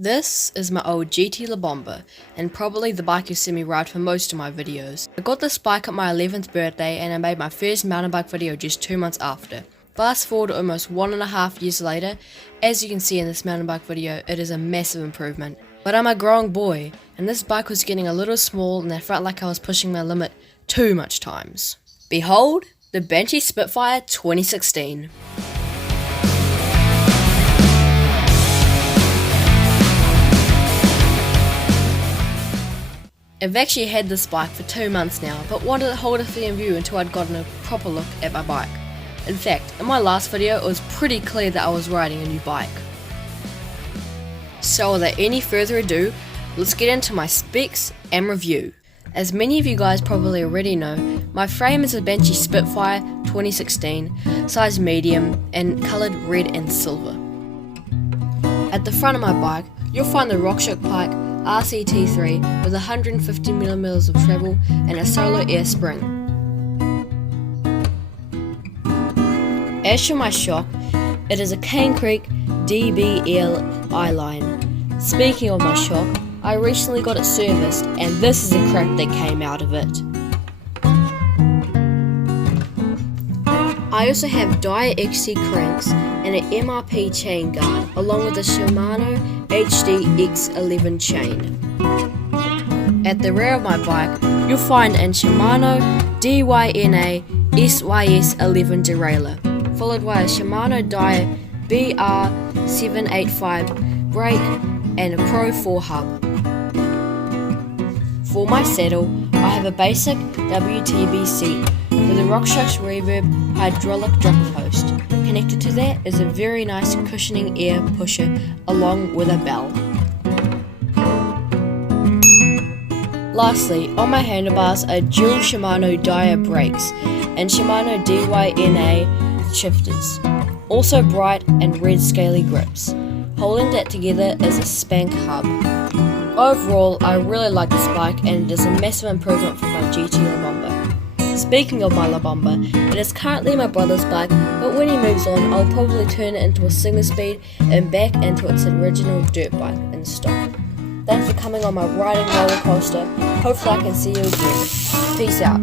This is my old GT La Bomba, and probably the bike you see me ride for most of my videos. I got this bike at my 11th birthday and I made my first mountain bike video just 2 months after. Fast forward almost 1.5 years later, as you can see in this mountain bike video, it is a massive improvement. But I'm a growing boy, and this bike was getting a little small and I felt like I was pushing my limit too much times. Behold, the Banshee Spitfire 2016. I've actually had this bike for 2 months now, but wanted to hold it in view until I'd gotten a proper look at my bike. In fact, in my last video it was pretty clear that I was riding a new bike. So without any further ado, let's get into my specs and review. As many of you guys probably already know, my frame is a Banshee Spitfire 2016, size medium and coloured red and silver. At the front of my bike, you'll find the RockShox Pike RCT3 with 150mm of travel and a solo air spring. As for my shock, it is a Cane Creek DBL I-line. Speaking of my shock, I recently got it serviced and this is the crap that came out of it. I also have Daiya XC cranks and an MRP chain guard along with a Shimano HD X11 chain. At the rear of my bike, you'll find a Shimano DYNA SYS11 derailleur, followed by a Shimano Daiya BR785 brake and a Pro 4 hub. For my saddle, I have a basic WTB seat with a RockShox Reverb hydraulic dropper post. Connected to that is a very nice cushioning air pusher along with a bell. Lastly, on my handlebars are dual Shimano Daiya brakes and Shimano DYNA shifters. Also bright and red scaly grips. Holding that together is a Spank hub. Overall, I really like this bike and it is a massive improvement from my GT La Bomba. Speaking of my La Bomba, it is currently my brother's bike, but when he moves on, I'll probably turn it into a single speed and back into its original dirt bike in stock. Thanks for coming on my riding roller coaster. Hopefully I can see you again. Peace out.